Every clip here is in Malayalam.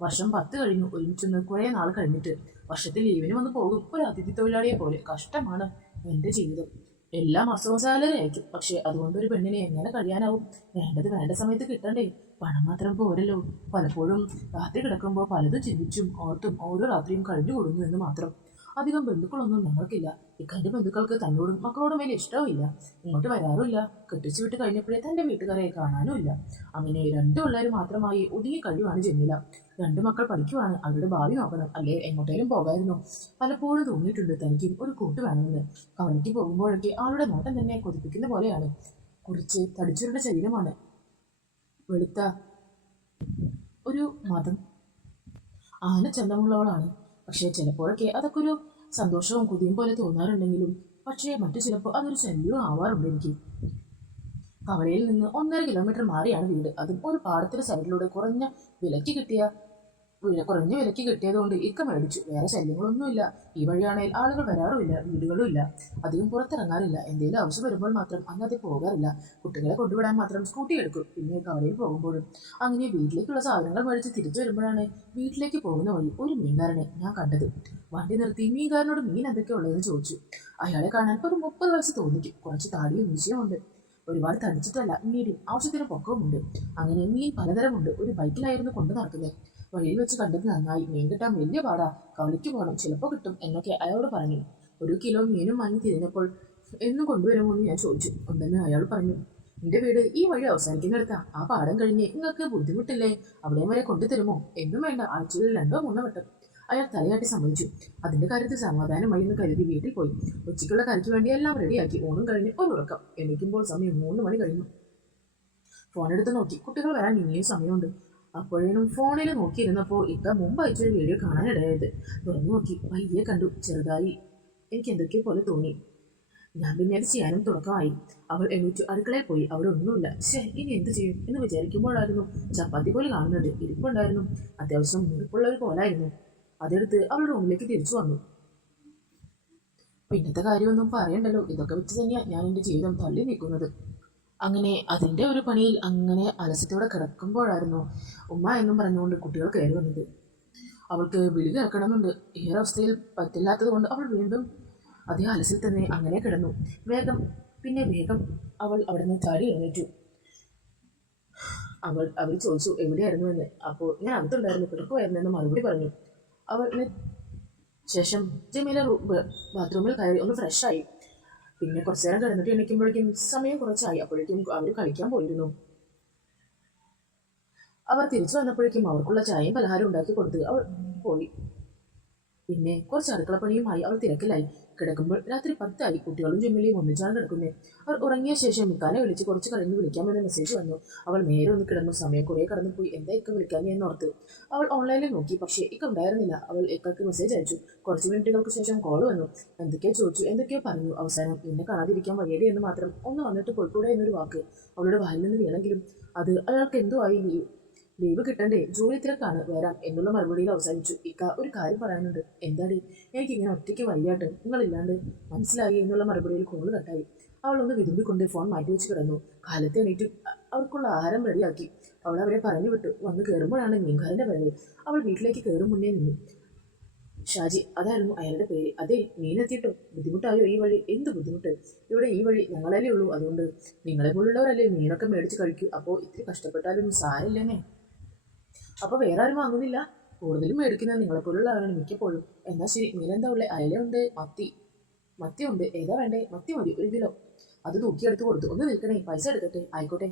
വർഷം 10 കഴിഞ്ഞു. ഒരുമിച്ചൊന്ന് കുറേ നാൾ കഴിഞ്ഞിട്ട് വർഷത്തിൽ ലീവിന് വന്ന് പോകും. ഒരു അതിഥി തൊഴിലാളിയെ പോലെ. കഷ്ടമാണ് എൻ്റെ ജീവിതം. എല്ലാ മാസവും സാലറി അയക്കും. പക്ഷെ അതുകൊണ്ട് ഒരു പെണ്ണിനെ എങ്ങനെ കഴിയാനാവും? വേണ്ടത് വേണ്ട സമയത്ത് കിട്ടണ്ടേ? പണം മാത്രം പോരല്ലോ. പലപ്പോഴും രാത്രി കിടക്കുമ്പോൾ പലതും ചിന്തിച്ചും ഓർത്തും ഓരോ രാത്രിയും കഴിഞ്ഞു കൊടുന്നു എന്ന് മാത്രം. അധികം ബന്ധുക്കളൊന്നും ഞങ്ങൾക്കില്ല. ഇക്കാന്റെ ബന്ധുക്കൾക്ക് തന്നോടും മക്കളോടും വലിയ ഇഷ്ടവുമില്ല. ഇങ്ങോട്ട് വരാറുമില്ല. കെട്ടിച്ചു വിട്ട് കഴിഞ്ഞപ്പോഴേ തന്റെ വീട്ടുകാരെ കാണാനുമില്ല. അങ്ങനെ രണ്ടു പിള്ളേർ മാത്രമായി ഒതുങ്ങി കഴിയുവാണ് ജമീല. രണ്ടു മക്കൾ പഠിക്കുവാണ്. അവരുടെ ഭാവി നോക്കണം. അല്ലേ എങ്ങോട്ടേലും പോകായിരുന്നു. പലപ്പോഴും തോന്നിയിട്ടുണ്ട് തനിക്കും ഒരു കൂട്ട് വേണമെന്ന്. കവലയ്ക്ക് പോകുമ്പോഴൊക്കെ ആളുടെ നോട്ടം തന്നെ കൊതിപ്പിക്കുന്ന പോലെയാണ്. കുറിച്ച് തടിച്ചവരുടെ ശരീരമാണ്. വെളുത്ത ഒരു മതം ആനച്ചന്തമുള്ളവളാണ്. പക്ഷേ ചിലപ്പോഴൊക്കെ അതൊക്കെ ഒരു സന്തോഷവും കൊതിയും പോലെ തോന്നാറുണ്ടെങ്കിലും പക്ഷേ മറ്റു ചിലപ്പോൾ അതൊരു ശല്യവും ആവാറുണ്ട് എനിക്ക്. കവലയിൽ നിന്ന് 1.5 കിലോമീറ്റർ മാറിയാണ് വീട്. അതും ഒരു പാടത്തിന്റെ സൈഡിലൂടെ കുറഞ്ഞ വിലയ്ക്ക് കിട്ടിയതുകൊണ്ട് ഇക്ക മേടിച്ചു. വേറെ ശല്യങ്ങളൊന്നുമില്ല. ഈ വഴിയാണെങ്കിൽ ആളുകൾ വരാറുമില്ല. വീടുകളും ഇല്ല. അധികം പുറത്തിറങ്ങാറില്ല. എന്തെങ്കിലും ആവശ്യം വരുമ്പോൾ മാത്രം അങ്ങോട്ട് പോകാറില്ല. കുട്ടികളെ കൊണ്ടുവിടാൻ മാത്രം സ്കൂട്ടി എടുക്കും. പിന്നെ കവലയിൽ പോകുമ്പോഴും. അങ്ങനെ വീട്ടിലേക്കുള്ള സാധനങ്ങൾ മേടിച്ച് തിരിച്ചു വരുമ്പോഴാണ് വീട്ടിലേക്ക് പോകുന്ന വഴി ഒരു മീൻകാരനെ ഞാൻ കണ്ടത്. വണ്ടി നിർത്തി മീൻകാരനോട് മീൻ എന്തൊക്കെയാ ഉള്ളതെന്ന് ചോദിച്ചു. അയാളെ കാണാൻ ഒരു 30 വയസ്സ് തോന്നിക്കും. കുറച്ച് താടിയും മീശയുമുണ്ട്. ഒരുപാട് തടിച്ചിട്ടല്ല, മീഡിയം. ആവശ്യത്തിന് പൊക്കവുമുണ്ട്. അങ്ങനെ മീൻ പലതരമുണ്ട്. ഒരു ബൈക്കിലായിരുന്നു കൊണ്ടു നടക്കുന്നത്. വഴിയിൽ വെച്ച് കണ്ടത് നന്നായി. മീൻ കിട്ടാൻ വലിയ പാടാ. കവലയ്ക്ക് പോകണം. ചിലപ്പോൾ കിട്ടും എന്നൊക്കെ അയാളോട് പറഞ്ഞു. 1 കിലോ മീനും വാങ്ങി തിരിഞ്ഞപ്പോൾ എന്നും കൊണ്ടുവരുമോ എന്ന് ഞാൻ ചോദിച്ചു. ഉണ്ടെന്ന് അയാൾ പറഞ്ഞു. എന്റെ വീട് ഈ വഴി അവസാനിക്കുന്നിടത്താ. ആ പാടം കഴിഞ്ഞ് നിങ്ങൾക്ക് ബുദ്ധിമുട്ടില്ലേ? അവിടെ വരെ കൊണ്ടുതരുമോ? എന്നും വേണ്ട. ആഴ്ചയിൽ 2-3 വട്ടം. അയാൾ തലയാട്ടി സമ്മതിച്ചു. അതിന്റെ കാര്യത്തിൽ സമാധാനമായി എന്ന് കരുതി വീട്ടിൽ പോയി. ഉച്ചയ്ക്കുള്ള കറിക്ക് വേണ്ടി എല്ലാം റെഡിയാക്കി. ഊണും കഴിഞ്ഞ് ഒരു ഉറക്കം. എണീക്കുമ്പോൾ സമയം 3 മണി കഴിഞ്ഞു. ഫോണെടുത്ത് നോക്കി. കുട്ടികൾ വരാൻ ഇനിയും സമയമുണ്ട്. അപ്പോഴേനും ഫോണിൽ നോക്കിയിരുന്നപ്പോൾ ഇക്ക മുമ്പ് അയച്ചൊരു വീഡിയോ കാണാനിടയായത്. തുറന്നു നോക്കി. പയ്യെ കണ്ടു. ചെറുതായി എനിക്ക് എന്തൊക്കെയോ പോലെ തോന്നി. ഞാൻ പിന്നെ അത് ചെയ്യാനും തുടക്കമായി. അവൾ എണീറ്റു അടുക്കളയിൽ പോയി. അവിടെ ഒന്നുമില്ല. ഇനി എന്ത് ചെയ്യും എന്ന് വിചാരിക്കുമ്പോഴായിരുന്നു ചപ്പാത്തി പോലെ കാണുന്നത്. ഇരിപ്പുണ്ടായിരുന്നു. അത്യാവശ്യം മുറിപ്പുള്ള ഒരു കോലായിരുന്നു. അതെടുത്ത് അവളുടെ റൂമിലേക്ക് തിരിച്ചു വന്നു. പിന്നത്തെ കാര്യമൊന്നും പറയണ്ടല്ലോ. ഇതൊക്കെ വെച്ച് തന്നെയാണ് ഞാൻ എൻ്റെ ജീവിതം തള്ളി നീക്കുന്നത്. അങ്ങനെ അതിൻ്റെ ഒരു പണിയിൽ അങ്ങനെ അലസത്തോടെ കിടക്കുമ്പോഴായിരുന്നു ഉമ്മ എന്നും പറഞ്ഞുകൊണ്ട് കുട്ടികൾ കയറി വന്നത്. അവൾക്ക് വിളി കേൾക്കണമെന്നുണ്ട്. ഈ അവസ്ഥയിൽ പറ്റില്ലാത്തത് കൊണ്ട് അവൾ വീണ്ടും അതേ അലസിൽ തന്നെ അങ്ങനെ കിടന്നു. വേഗം അവൾ അവിടെ നിന്ന് ചാടി എഴുന്നേറ്റു. അവർ ചോദിച്ചു എവിടെയായിരുന്നു എന്ന്. അപ്പോൾ ഞാൻ അടുത്തുണ്ടായിരുന്നു, കിടക്കുമായിരുന്നു എന്ന് മറുപടി പറഞ്ഞു. അവളിന് ശേഷം ജമീല ബാത്റൂമിൽ കയറി ഒന്ന് ഫ്രഷായി. പിന്നെ കുറച്ചു നേരം കിടന്നിട്ട് എണീക്കുമ്പോഴേക്കും സമയം കുറച്ചായി. അപ്പോഴേക്കും അവർ കളിക്കാൻ പോയിരുന്നു. അവർ തിരിച്ചു വന്നപ്പോഴേക്കും അവർക്കുള്ള ചായയും പലഹാരം ഉണ്ടാക്കി കൊടുത്ത് അവൾ പോയി. പിന്നെ കുറച്ച് അടുക്കളപ്പണിയുമായി അവൾ തിരക്കിലായി. കിടക്കുമ്പോൾ രാത്രി 10 ആയി. കുട്ടികളും ജമീലയും ഒന്നിച്ചാണ് കിടക്കുന്നത്. അവർ ഉറങ്ങിയ ശേഷം മിക്കാനെ വിളിച്ച് കുറച്ച് കഴിഞ്ഞ് വിളിക്കാമെന്ന് മെസ്സേജ് വന്നു. അവൾ നേരെ ഒന്ന് കിടന്നു. സമയം കുറേ കടന്നുപോയി. എന്താ ഇക്ക വിളിക്കാമെന്ന് എന്നോർത്ത് അവൾ ഓൺലൈനിൽ നോക്കി. പക്ഷേ ഇക്ക ഉണ്ടായിരുന്നില്ല. അവൾ ഇക്കക്ക് മെസ്സേജ് അയച്ചു. കുറച്ച് മിനിറ്റുകൾക്ക് ശേഷം കോൾ വന്നു. എന്തൊക്കെയോ ചോദിച്ചു, എന്തൊക്കെയോ പറഞ്ഞു. അവസാനം എന്നെ കാണാതിരിക്കാൻ വയ്യടി എന്ന് മാത്രം, ഒന്ന് വന്നിട്ട് പോയിക്കൂടെ എന്നൊരു വാക്ക് അവളുടെ വായിൽ നിന്ന് വീണെങ്കിലും അത് അയാൾക്ക് എന്തോ ആയി. ലീവ് കിട്ടണ്ടേ? ജോലി തിരക്കാണ്, വരാം എന്നുള്ള മറുപടിയിൽ അവസാനിച്ചു. ഇക്ക ഒരു കാര്യം പറയാനുണ്ട്. എന്താടി? എനിക്കിങ്ങനെ ഒറ്റയ്ക്ക് വയ്യാട്ട്, നിങ്ങളില്ലാണ്ട്. മനസ്സിലായി എന്നുള്ള മറുപടിയിൽ കോള് കട്ടായി. അവളൊന്ന് വിതുമ്പിക്കൊണ്ട് ഫോൺ മാറ്റി വെച്ച് കിടന്നു. കാലത്ത് എണീറ്റ് അവർക്കുള്ള ആഹാരം റെഡിയാക്കി. അവൾ അവരെ പറഞ്ഞു വിട്ടു. വന്ന് കയറുമ്പോഴാണ് മീൻകാരൻ്റെ വരവ്. അവൾ വീട്ടിലേക്ക് കയറും മുന്നേ നിന്നു. ഷാജി, അതായിരുന്നു അയാളുടെ പേര്. അതെ, മീനെത്തിയിട്ടോ? ബുദ്ധിമുട്ടായോ ഈ വഴി? എന്ത് ബുദ്ധിമുട്ട്? ഇവിടെ ഈ വഴി ഞങ്ങളല്ലേ ഉള്ളൂ. അതുകൊണ്ട് നിങ്ങളെ പോലുള്ളവരല്ലേ മീനൊക്കെ മേടിച്ച് കഴിക്കൂ. അപ്പോൾ ഇത്തിരി കഷ്ടപ്പെട്ടാലും സാരമില്ലെന്നേ. അപ്പോൾ വേറെ ആരും വാങ്ങുന്നില്ല? കൂടുതലും മേടിക്കുന്നത് നിങ്ങളെപ്പോലുള്ളവരാണ് മിക്കപ്പോഴും. എന്നാൽ ശരി, മീനെന്താ ഉള്ളത്? അയലയുണ്ട്, മത്തിയുണ്ട്. ഏതാ വേണ്ടേ? മത്തി മതി, 1 കിലോ. അത് തൂക്കിയെടുത്ത് കൊടുത്തു. ഒന്ന് നിൽക്കണേ, പൈസ എടുക്കട്ടെ. ആയിക്കോട്ടെ.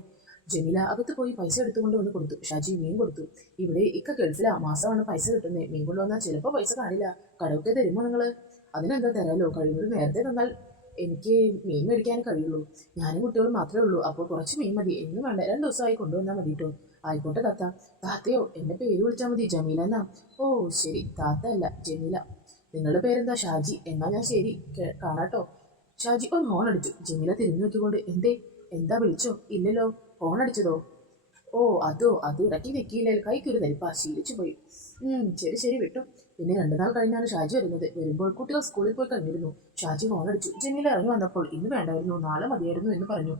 ജമീല അകത്ത് പോയി പൈസ എടുത്തുകൊണ്ട് വന്ന് കൊടുത്തു. ഷാജി മീൻ കൊടുത്തു. ഇവിടെ ഇക്ക ഗൾഫിലാ. മാസമാണ് പൈസ കിട്ടുന്നത്. മീൻ കൊണ്ടുവന്നാൽ ചിലപ്പോൾ പൈസ കാണില്ല. കടമൊക്കെ തരുമോ നിങ്ങൾ? അതിനെന്താ തരാമല്ലോ. കഴിയുന്നത് നേരത്തെ തന്നാൽ എനിക്ക് മീൻ മേടിക്കാൻ കഴിയുള്ളൂ. ഞാനും കുട്ടികളും മാത്രമേ ഉള്ളൂ. അപ്പോൾ കുറച്ച് മീൻ മതി. എന്നും വേണ്ട, 2 ദിവസമായി കൊണ്ടുവന്നാൽ മതി കേട്ടോ. ആയിക്കോട്ടെ താത്ത. താത്തയോ? എൻ്റെ പേര് വിളിച്ചാൽ മതി. ജമീല എന്നാ. ഓ ശരി, താത്ത അല്ല, ജമീല. നിങ്ങളുടെ പേരെന്താ? ഷാജി. എന്നാൽ ഞാൻ ശരി, കാണാട്ടോ. ഷാജി ഒന്ന് ഹോൺ അടിച്ചു. ജമീല തിരിഞ്ഞു നോക്കിക്കൊണ്ട് എന്താ വിളിച്ചോ? ഇല്ലല്ലോ. ഹോൺ അടിച്ചതോ? ഓ അതോ, അത് ഇടയ്ക്ക് വെക്കിയില്ലേ, കൈക്കൊരു തരിപ്പാ, ശീലിച്ചു പോയി. ശരി വിട്ടു. പിന്നെ 2 നാൾ കഴിഞ്ഞാണ് ഷാജി വരുന്നത്. വരുമ്പോൾ കുട്ടികൾ സ്കൂളിൽ പോയി കഴിഞ്ഞിരുന്നു. ഷാജി ഹോൺ അടിച്ചു. ജമീല ഇറങ്ങി വന്നപ്പോൾ ഇന്ന് വേണ്ടായിരുന്നു, നാളെ മതിയായിരുന്നു എന്ന് പറഞ്ഞു.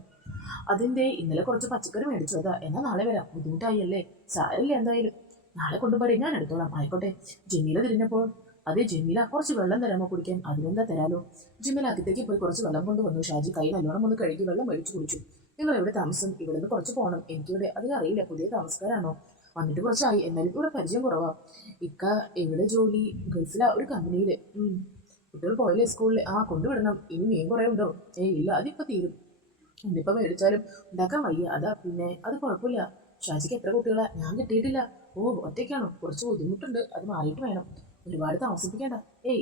അതിൻ്റെ ഇന്നലെ കുറച്ച് പച്ചക്കറി മേടിച്ചു. അതാ. എന്നാൽ നാളെ വരാം. ബുദ്ധിമുട്ടായി അല്ലേ? സാരമില്ല എന്തായാലും. നാളെ കൊണ്ടുപോയി ഞാൻ എടുത്തോളാം. ആയിക്കോട്ടെ. ജമീല തിരിഞ്ഞപ്പോൾ, അതെ ജമീല, കുറച്ച് വെള്ളം തരാമോ കുടിക്കാൻ? അതിനെന്താ തരാലോ. ജമീല അകത്തേക്ക് പോയി കുറച്ച് വെള്ളം കൊണ്ടുവന്നു. ഷാജി കൈ നല്ലോണം ഒന്ന് കഴുകി വെള്ളം മേടിച്ചു കുടിച്ചു. നിങ്ങൾ എവിടെ താമസം? ഇവിടെ നിന്ന് കുറച്ച് പോകണം. എനിക്കിവിടെ അധികം അറിയില്ല. പുതിയ താമസക്കാരാണോ? വന്നിട്ട് കുറച്ചായി, എന്നാലും ഇവിടെ പരിചയം കുറവാ. ഇക്ക എവിടെ ജോലി? ഗൾഫിലാ, ഒരു കമ്പനിയിൽ. കുട്ടികൾ പോയില്ലേ സ്കൂളിൽ? ആ, കൊണ്ടുവിടണം. ഇനി മീൻ കുറേ ഉണ്ടോ? ഇല്ല, അതിപ്പോൾ തീരും. ഇന്നിപ്പോൾ മേടിച്ചാലും ഉണ്ടാക്കാൻ വയ്യ, അതാ. പിന്നെ അത് കുഴപ്പമില്ല. ഷാജിക്ക് എത്ര കുട്ടികളാ? ഞാൻ കിട്ടിയിട്ടില്ല. ഓ, ഒറ്റയ്ക്കാണോ? കുറച്ച് ബുദ്ധിമുട്ടുണ്ട്, അത് മാറിയിട്ട് വേണം. ഒരുപാട് താമസിപ്പിക്കേണ്ട.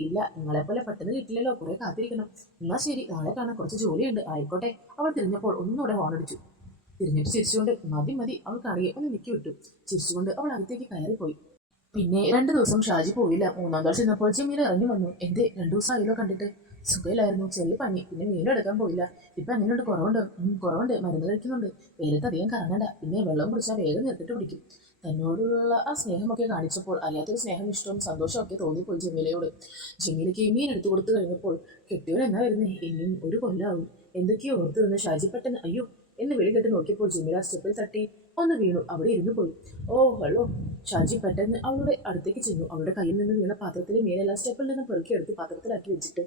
ഇല്ല, നിങ്ങളെപ്പോലെ പെട്ടെന്ന് കിട്ടില്ലല്ലോ, കുറെ കാത്തിരിക്കണം. എന്നാ ശരി, നാളെ കാണാൻ, കുറച്ച് ജോലിയുണ്ട്. ആയിക്കോട്ടെ. അവൾ തിരിഞ്ഞപ്പോൾ ഒന്നുകൂടെ ഹോണടിച്ചു. തിരിഞ്ഞിട്ട് ചിരിച്ചുകൊണ്ട് മതി മതി, അവൾ കാണുകയെ ഒന്ന് നിക്കി വിട്ടു. ചിരിച്ചുകൊണ്ട് അവൾ അകത്തേക്ക് കയറിപ്പോയി. പിന്നെ 2 ദിവസം ഷാജി പോയില്ല. 3-ാം ദിവസം ചെന്നപ്പോൾ ജമീല ഇറങ്ങി വന്നു. എന്തേ 2 ദിവസം ആയല്ലോ കണ്ടിട്ട്? സുഖമില്ലായിരുന്നു, ചെറിയ പനി, പിന്നെ മീനും എടുക്കാൻ പോയില്ല. ഇപ്പൊ എങ്ങനെയുണ്ട്? കുറവുണ്ട്? കുറവുണ്ട്, മരുന്ന് കഴിക്കുന്നുണ്ട്. വെയിലത്ത് അധികം കറങ്ങണ്ട, പിന്നെ വെള്ളം കുടിച്ചാൽ വേഗം നിർത്തിട്ട് പിടിക്കും. തന്നോടുള്ള ആ സ്നേഹമൊക്കെ കാണിച്ചപ്പോൾ അറിയാത്തൊരു സ്നേഹം, ഇഷ്ടവും സന്തോഷമൊക്കെ തോന്നിപ്പോയി ജമീലയോട്. ജമീലയ്ക്ക് മീൻ എടുത്തു കൊടുത്തു കഴിഞ്ഞപ്പോൾ കെട്ടിയവൻ എന്നാ വരുന്നേ, ഇനിയും ഒരു കൊല്ലാവും. എന്തൊക്കെയോ ഓർത്തു നിന്ന് ഷാജി പെട്ടെന്ന് അയ്യോ എന്ന് വിളി കെട്ട് നോക്കിയപ്പോൾ ജമീല സ്റ്റെപ്പിൽ തട്ടി ഒന്ന് വീണു. അവിടെ ഇരുന്നു പോയി. ഓ ഹലോ. ഷാജി പെട്ടെന്ന് അവളുടെ അടുത്തേക്ക് ചെന്നു. അവളുടെ കയ്യിൽ നിന്ന് വീണ പാത്രത്തിലെ മീനെല്ലാം സ്റ്റെപ്പിൽ നിന്നും പെറുക്കിയെടുത്ത് പാത്രത്തിലാക്കി വെച്ചിട്ട്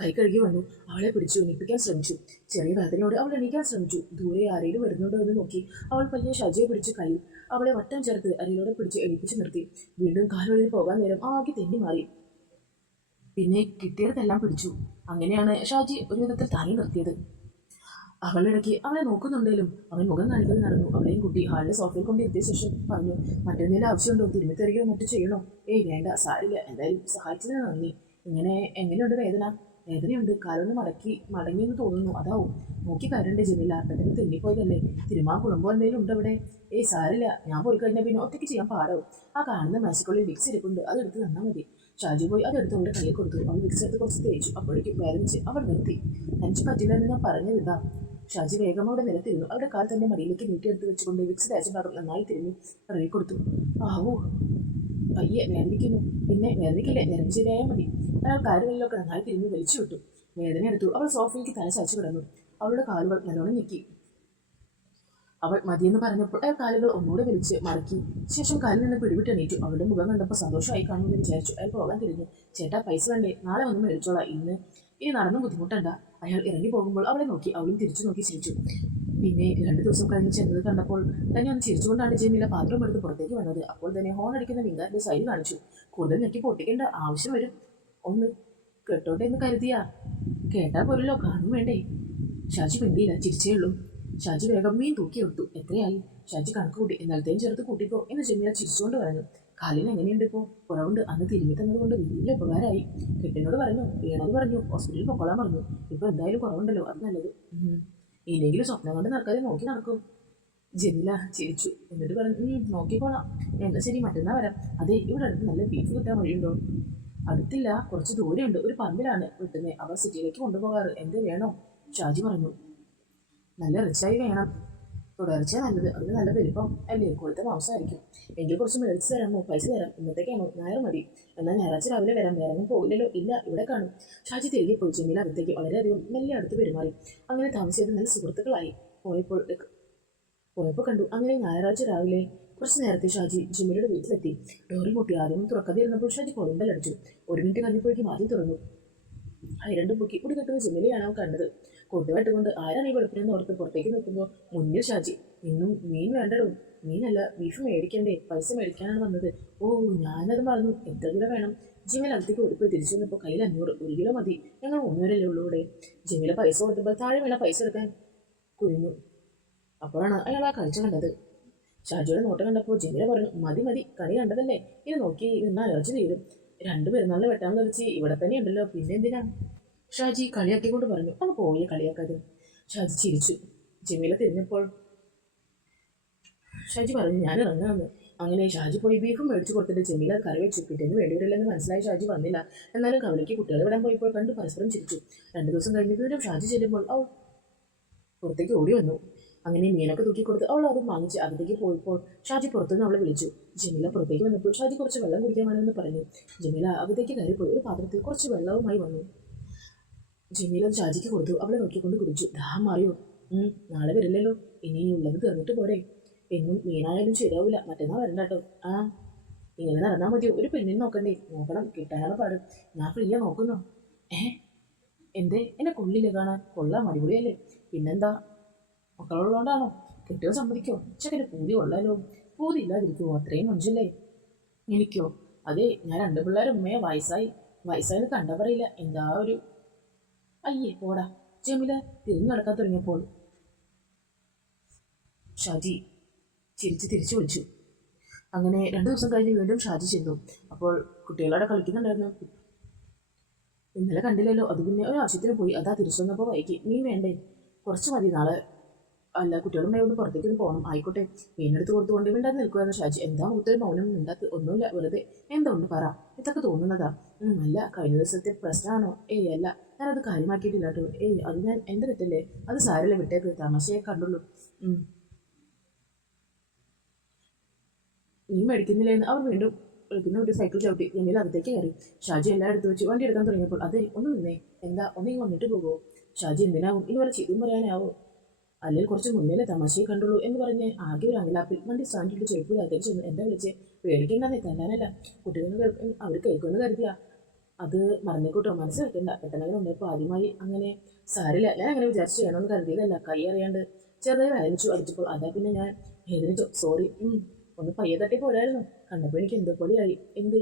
കൈ കഴുകി വന്നു. അവളെ പിടിച്ചു എണീപ്പിക്കാൻ ശ്രമിച്ചു. ചെറിയ വേദനയോടെ അവൾ എണീക്കാൻ ശ്രമിച്ചു. ദൂരെ ആരെയും വരുന്നുണ്ടോ എന്ന് നോക്കി അവൾ പയ്യെ ഷാജിയെ പിടിച്ച് കൈ അവളെ വട്ടം ചേർത്ത് അരിയിലൂടെ പിടിച്ച് എണീപ്പിച്ച് നിർത്തി. വീണ്ടും കാലുകളിൽ പോകാൻ നേരം ആകെ തെന്നി മാറി. പിന്നെ കിട്ടിയതെല്ലാം പിടിച്ചു. അങ്ങനെയാണ് ഷാജി ഒരു വിധത്തിൽ താങ്ങി നിർത്തിയത്. അവളിടയ്ക്ക് അവളെ നോക്കുന്നുണ്ടെങ്കിലും അവൻ മുഖം കാണിക്കാതെ നടന്നു. അവളെയും കുട്ടി ഹാളിലെ സോഫയിൽ കൊണ്ടിരുത്തിയ ശേഷം പറഞ്ഞു, മറ്റെന്തെങ്കിലും ആവശ്യമുണ്ടോ? തിരുമ്മി തരികയോ മറ്റു ചെയ്യണോ? വേണ്ട, സാരില്ല, എന്തായാലും സഹായിച്ചതിന് നന്ദി. എങ്ങനെയുണ്ട് വേദന? വേദനയുണ്ട്, കാലൊന്ന് മടങ്ങിയെന്ന് തോന്നുന്നു, അതാവും. നോക്കി കരണ്ട് ജമീല, പെട്ടെന്ന് തെന്നിപ്പോയതല്ലേ. തിരുമാ കുളമ്പോ എന്തെങ്കിലും ഉണ്ടോ അവിടെ? സാരില്ല, ഞാൻ പോയി കഴിഞ്ഞാൽ പിന്നെ ഒറ്റയ്ക്ക് ചെയ്യാൻ പാടാവും. ആ കാണുന്ന മേശക്കുള്ളിൽ വിക്സ് ഇരിപ്പുണ്ട്, അതെടുത്ത് തന്നാൽ മതി. ഷാജി പോയി അതെടുത്ത് അവളുടെ കയ്യിൽ കൊടുത്തു. അവൾ വിക്സ് എടുത്ത് കുറച്ച് തേച്ചു. അപ്പോഴേക്കും വേദനിച്ച് അവൾ നിർത്തി. എനിക്ക് പറ്റില്ല എന്ന് ഞാൻ പറഞ്ഞതിതാ. ഷാജി വേഗം അവിടെ നിലത്തിരുന്നു. അവരുടെ കാൽ തന്റെ മടിയിലേക്ക് നീട്ടിയെടുത്ത് വെച്ചുകൊണ്ട് വിക്സ് തേച്ച ഭാഗം നന്നായി തിരിഞ്ഞു ഇറങ്ങി കൊടുത്തു. ആവോ, പയ്യെ വേദനിക്കുന്നു. പിന്നെ വേദനിക്കില്ലേ, നിരം ശരിയായാൽ മതി. അയാൾ കാലുകളിലൊക്കെ നന്നായി തിരിഞ്ഞു വലിച്ചു വിട്ടു. വേദന എടുത്തു. അവൾ സോഫയിലേക്ക് തല ചാച്ചു കിടന്നു. അവളുടെ കാലുകൾ നല്ലോണം ഞെക്കി. അവൾ മതിയെന്ന് പറഞ്ഞപ്പോൾ അയാൾ കാലുകൾ ഒന്നുകൂടെ വലിച്ച് മടക്കി ശേഷം കാലിൽ നിന്ന് പിടിവിട്ട് എണീറ്റു. അവളുടെ മുഖം കണ്ടപ്പോൾ സന്തോഷമായി കാണുമെന്ന് വിചാരിച്ചു. അയാൾ പോകാൻ തിരിഞ്ഞു. ചേട്ടാ, പൈസ വേണ്ടേ? നാളെ ഒന്നും മേടിച്ചോളാം, ഇനി നടന്നു ബുദ്ധിമുട്ടണ്ട. അയാൾ ഇറങ്ങി പോകുമ്പോൾ അവളെ നോക്കി. അവളും തിരിച്ചു നോക്കി ചിരിച്ചു. പിന്നെ 2 ദിവസം കഴിഞ്ഞ് ചെന്നത് കണ്ടപ്പോൾ തന്നെ ഒന്ന് ചിരിച്ചുകൊണ്ടാണ് ജമീല പാത്രം എടുത്ത് പുറത്തേക്ക് വന്നത്. അപ്പോൾ തന്നെ ഹോൺ അടിക്കുന്ന വിങ്കാറിന്റെ സൈഡ് കാണിച്ചു. കൂടുതൽ ഞെക്കി പൊട്ടിക്കേണ്ട ആവശ്യം വരും. ഒന്ന് കേട്ടോട്ടെ എന്ന് കരുതിയാ. കേട്ടാൽ പോരല്ലോ, കാണും വേണ്ടേ? ഷാജി പിണ്ടിയില്ല, ചിരിച്ചേ ഉള്ളൂ. ഷാജി വേഗം മീൻ തൂക്കിയെടുത്തു. എത്രയായി? ഷാജി കണക്ക് കൂട്ടി. എന്നാലത്തെയും ചേർത്ത് കൂട്ടിക്കോ എന്ന് ജമീല ചിരിച്ചുകൊണ്ട് പറഞ്ഞു. കാലിന് എങ്ങനെയുണ്ട് ഇപ്പോൾ? കുറവുണ്ട്. അന്ന് തിരുമ്മി തന്നത് കൊണ്ട് വലിയ ഉപകാരമായി. കെട്ടിനോട് പറഞ്ഞു, വീണത് പറഞ്ഞു, ഹോസ്പിറ്റലിൽ പൊക്കോളാൻ പറഞ്ഞു. ഇപ്പോൾ എന്തായാലും കുറവുണ്ടല്ലോ, അത് നല്ലത്. ഇനിയെങ്കിലും സ്വപ്നം കൊണ്ട് നടക്കാതെ നോക്കി നടക്കും. ജമീല ചിരിച്ചു. എന്നിട്ട് പറഞ്ഞു, നോക്കിക്കോളാം. എന്നാ ശരി, മറ്റന്നാ വരാം. അതെ, ഇവിടെ അടുത്ത് നല്ല ബീഫ് കിട്ടാൻ വഴിയുണ്ടോ? അടുത്തില്ല, കുറച്ച് ദൂരെയുണ്ട്. ഒരു പറമ്പിലാണ് വിട്ടുന്നത്. അവർ സിറ്റിയിലേക്ക് കൊണ്ടുപോകാറ്. എന്ത് വേണോ? ഷാജി പറഞ്ഞു. നല്ല റിച്ചായി വേണം. തുടർച്ച നല്ലത്, അതിന് നല്ല വലിപ്പം അല്ലേ, കൊടുത്ത മാംസമായിരിക്കും. എങ്കിൽ കുറച്ച് മേടിച്ച് തരാമോ? പൈസ തരാം. ഇന്നത്തേക്കാണോ? ഞായർ മതി. എന്നാൽ ഞായറാഴ്ച രാവിലെ വരാം. വേറെ പോകില്ലല്ലോ? ഇല്ല, ഇവിടെ കാണും. ഷാജി തിരികെ പോയി. ജമീല അകത്തേക്ക് വളരെയധികം മെല്ലെ അടുത്ത് പെരുമാറി. അങ്ങനെ താമസിച്ചത് നല്ല സുഹൃത്തുക്കളായി. പോയപ്പോൾ കണ്ടു. അങ്ങനെ ഞായറാഴ്ച രാവിലെ കുറച്ച് നേരത്തെ ഷാജി ജമീലയുടെ വീട്ടിലെത്തി. ഡോറിൽ മുട്ടി. ആദ്യം തുറക്കാതിരുന്നപ്പോൾ ഷാജി കോളിംബെല്ലടിച്ചു. 1 മിനിറ്റ് കഴിഞ്ഞപ്പോഴേക്കും ആദ്യം തുറന്നു. രണ്ടും പൊക്കി മുടി കെട്ടുന്ന ജമീലയാണ് അവൻ കണ്ടത്. കൊണ്ടുപോയിട്ടുകൊണ്ട് ആരാണ് ഈ വെളുപ്പിനെന്ന് ഓർത്ത് പുറത്തേക്ക് നിൽക്കുമ്പോൾ മുന്നിൽ ഷാജി. ഇന്നും മീൻ വേണ്ടടോ. മീനല്ല, ബീഫ് മേടിക്കണ്ടേ? പൈസ മേടിക്കാനാണ് വന്നത്. ഓ, ഞാനത് മറന്നു. എത്ര കിലോ വേണം? ജമീല അകത്തേക്ക് ഓടിപ്പോയി തിരിച്ചു വന്നപ്പോൾ കയ്യിൽ 500. 1 കിലോ മതി, ഞങ്ങൾ 3 പേരല്ലേ ഉള്ളൂ ഇവിടെ. ജമീല പൈസ കൊടുത്തപ്പോൾ താഴെ വീണ പൈസ എടുക്കാൻ കുനിഞ്ഞു. അപ്പോഴാണ് അയാൾ ആ കാഴ്ച കണ്ടത്. ഷാജിയുടെ നോട്ടം കണ്ടപ്പോൾ ജമീല പറഞ്ഞു, മതി മതി, കണി കണ്ടതല്ലേ, ഇത് നോക്കി നിന്നാൽ ഇറച്ചി തീരും. 2 പെരുന്നാളിന് വെട്ടാൻ ഇറച്ചി ഇവിടെ തന്നെ ഉണ്ടല്ലോ, പിന്നെ എന്തിനാ? ഷാജി കളിയാക്കിക്കൊണ്ട് പറഞ്ഞു. അങ്ങ് പോയി കളിയാക്കാതെ. ഷാജി ചിരിച്ചു. ജമീല തിരിഞ്ഞപ്പോൾ ഷാജി പറഞ്ഞു, ഞാൻ ഇറങ്ങാമെന്ന്. അങ്ങനെ ഷാജി പോയി ബീഫും മേടിച്ചു കൊടുത്തിട്ട് ജമീല കറി വെച്ചു. പിറ്റേന്ന് വേണ്ടിവരില്ലെന്ന് മനസ്സിലായി ഷാജി വന്നില്ല. എന്നാലും കവലയ്ക്ക് കുട്ടികളെ വിടാൻ പോയപ്പോൾ കണ്ടു പരസ്പരം ചിരിച്ചു. 2 ദിവസം കഴിഞ്ഞ ഷാജി ചെല്ലുമ്പോൾ അവൾ പുറത്തേക്ക് ഓടി വന്നു. അങ്ങനെ മീനൊക്കെ തൂക്കിക്കൊടുത്ത് അവൾ അത് വാങ്ങിച്ച് അകത്തേക്ക് പോയപ്പോൾ ഷാജി പുറത്തുനിന്ന് അവളെ വിളിച്ചു. ജമീല പുറത്തേക്ക് വന്നപ്പോൾ ഷാജി കുറച്ച് വെള്ളം കുടിക്കാമെന്ന് പറഞ്ഞു. ജമീല അകത്തേക്ക് കയറിപ്പോയി ഒരു പാത്രത്തിൽ കുറച്ച് വെള്ളവുമായി വന്നു. ജമീല ഷാജിക്ക് കൊടുത്തു. അവളെ നോക്കിക്കൊണ്ട് കുടിച്ചു. ദാഹം മാറിയോ? നാളെ വരില്ലല്ലോ, ഇനി ഉള്ളത് തീർന്നിട്ട് പോരെ. എന്നും മീനായാലും ശരിയാവില്ല, മറ്റന്നാൾ വരണ്ട കേട്ടോ. ഇങ്ങനെ നടന്നാൽ മതിയോ? ഒരു പെണ്ണിനെ നോക്കണ്ടേ? നോക്കണം, കിട്ടാനാണ് പാട്. ഞാൻ ഫ്രീയാ നോക്കുന്നു. ഏ എന്തേ എന്നെ കൊള്ളില്ലേ കാണാൻ? കൊള്ളാം, അടിപൊളിയല്ലേ? പിന്നെന്താ, മക്കളുള്ളതുകൊണ്ടാണോ? കെട്ടിയോ സമ്മതിക്കോ? ചെക്കന് പൂതി കൊള്ളാലോ. പൂതി ഇല്ലാതിരിക്കുമോ? അത്രയും മഞ്ചല്ലേ എനിക്കോ? അതെ, ഞാൻ രണ്ട് പിള്ളേരും ഉമ്മയെ വയസ്സായെന്ന് കണ്ടാ പറയില്ല. എന്താ ഒരു അയ്യേ പോടാ. ജമില തിരിഞ്ഞു നടക്കാൻ തുടങ്ങിയപ്പോൾ ഷാജി ചിരിച്ച് തിരിച്ചു വിളിച്ചു. അങ്ങനെ 2 ദിവസം കഴിഞ്ഞ് വീണ്ടും ഷാജി ചെന്നു. അപ്പോൾ കുട്ടികളവിടെ കളിക്കുന്നുണ്ടായിരുന്നു. ഇന്നലെ കണ്ടില്ലല്ലോ, അത് പിന്നെ ഒരു ആവശ്യത്തിന് പോയി, അതാ തിരിച്ചു വന്നപ്പോൾ വൈകി. മീൻ വേണ്ടേ? കുറച്ച് മതി, നാളെ. അല്ല, കുട്ടികളുമായി ഒന്ന് പുറത്തേക്കൊന്ന് പോകണം. ആയിക്കോട്ടെ. മീനെടുത്ത് കൊടുത്തുകൊണ്ട് മിണ്ടാതെ നിൽക്കുകയെന്ന് ഷാജി. എന്താ മുഖത്തൊരു മൗനം? മിണ്ടാത്ത ഒന്നുമില്ല, വെറുതെ. എന്താ ഒന്ന് പറ. ഇതൊക്കെ തോന്നുന്നതാ? അല്ല, കഴിഞ്ഞ ദിവസത്തെ പ്രശ്നമാണോ? ഏയ് അല്ല, ഞാനത് കാര്യമാക്കിയിട്ടില്ല കേട്ടോ. ഏയ് അത് ഞാൻ എൻ്റെ തെറ്റല്ലേ? അത് സാരല്ലേ, വിട്ടേക്ക്. തമാശയെ കണ്ടുള്ളൂ. നീ മേടിക്കുന്നില്ലേന്ന് അവർ വീണ്ടും വിളിക്കുന്ന ഒരു സൈക്കിൾ ചവിട്ടി ജമീൽ അകത്തേക്ക് കയറി. ഷാജി എല്ലാം എടുത്തു വെച്ച് വണ്ടി എടുക്കാൻ തുടങ്ങിയപ്പോൾ അതെ ഒന്ന് നിന്നേ. എന്താ, ഒന്നെങ്കിൽ വന്നിട്ട് പോകുമോ? ഷാജി എന്തിനാവും ഇതുവരെ ചീത്തയും പറയാനാവോ? അല്ലെങ്കിൽ കുറച്ച് മുന്നേ തമാശയെ കണ്ടുള്ളൂ എന്ന് പറഞ്ഞ് ആകെ ഒരു അങ്കലാപ്പിൽ വണ്ടി സ്റ്റാൻഡിൽ ചെരുപ്പിലകത്തേക്ക് ചെന്ന് എന്താ വിളിച്ച്? പേടിക്കണ്ടെന്നേ, തന്നാനല്ല. കുട്ടികൾ അവർ കേൾക്കുമെന്ന് കരുതിയാ. അത് മറന്നേക്കൂട്ടോ, മനസ്സ് വെക്കണ്ട. പെട്ടെന്നങ്ങനെ ഉണ്ടായപ്പോൾ ആദ്യമായി അങ്ങനെ സാരില്ല. ഞാൻ അങ്ങനെ വിചാരിച്ചു ചെയ്യണമെന്ന് കരുതിയതല്ല. കൈ അറിയാണ്ട് ചെറുതായി വേദനിച്ചു അടിച്ചപ്പോൾ അതാ പിന്നെ ഞാൻ വേദനിച്ചു. സോറി. ഒന്ന് പയ്യെ തട്ടി പോരായിരുന്നു. കണ്ടപ്പോൾ എനിക്ക് എന്തോ പോലെയായി. എന്ത്?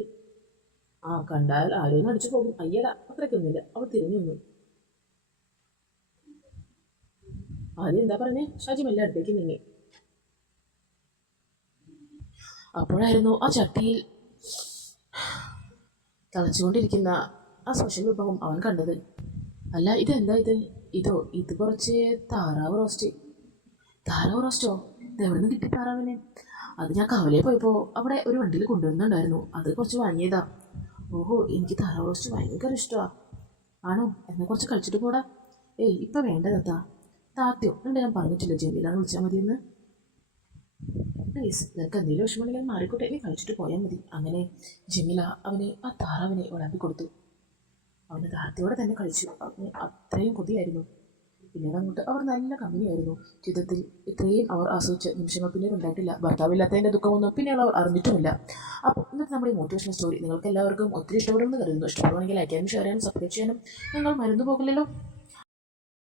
കണ്ടാൽ ആരോന്ന് അടിച്ചു പോകും. അയ്യടാ, അത്രയ്ക്കൊന്നുമില്ല. അവൾ തിരിഞ്ഞു നിന്നു. ആദ്യം എന്താ പറഞ്ഞേ? ഷാജി മെല്ലെ അടുത്തേക്ക് നീങ്ങി. അപ്പോഴായിരുന്നു ആ ചട്ടിയിൽ തിളച്ചുകൊണ്ടിരിക്കുന്ന ആ സ്പെഷ്യൽ വിഭവം അവൻ കണ്ടത്. അല്ല, ഇതെന്താ ഇത്? ഇത് കുറച്ച് താറാവ് റോസ്റ്റ്. താറാവ് റോസ്റ്റോ? ഇത് എവിടെ നിന്ന് കിട്ടി താറാവിനെ? അത് ഞാൻ കവലയിൽ പോയപ്പോൾ അവിടെ ഒരു വണ്ടിയിൽ കൊണ്ടുവരുന്നുണ്ടായിരുന്നു. അത് കുറച്ച് വാങ്ങിയതാ. ഓഹോ, എനിക്ക് താറാവ് റോസ്റ്റ് ഭയങ്കര ഇഷ്ടമാണ്. ആണോ? എന്നാൽ കുറച്ച് കഴിച്ചിട്ട് പോടാ. ഏയ് ഇപ്പം വേണ്ട താത്ത. താത്തയോ? ഉണ്ട്, ഞാൻ പറഞ്ഞിട്ടില്ല ജമീലാന്ന് വിളിച്ചാൽ മതിയെന്ന്. പ്ലീസ്, നിനക്ക് എന്തെങ്കിലും വിഷമമുണ്ടെങ്കിൽ മാറിക്കോട്ടെ, നീ കഴിച്ചിട്ട് പോയാൽ മതി. അങ്ങനെ ജമീല അവനെ ആ താറാവിനെ വിളമ്പി കൊടുത്തു. അവൻ്റെ താരത്തോടെ തന്നെ കഴിച്ചു. അവന് അത്രയും കൊതിയായിരുന്നു. പിന്നീട് അങ്ങോട്ട് അവർ നല്ല കമ്പനിയായിരുന്നു. ജീവിതത്തിൽ ഇത്രയും അവർ ആസ്വദിച്ച നിമിഷങ്ങൾ പിന്നീട് ഉണ്ടായിട്ടില്ല. ഭർത്താവില്ലാത്തതിൻ്റെ ദുഃഖമൊന്നും പിന്നീട് അവർ അറിഞ്ഞിട്ടുമില്ല. അപ്പോൾ ഇന്നത്തെ നമ്മുടെ ഈ മോട്ടിവേഷണൽ സ്റ്റോറി നിങ്ങൾക്ക് എല്ലാവർക്കും ഒത്തിരി ഇഷ്ടപ്പെടുമെന്ന് കരുതുന്നു. ഇഷ്ടപ്പെടുവാണെങ്കിൽ ലൈക്ക് ചെയ്യാനും ഷെയർ ചെയ്യാനും സബ്സ്ക്രൈബ് ചെയ്യാനും നിങ്ങൾ മറന്നു പോകില്ലല്ലോ.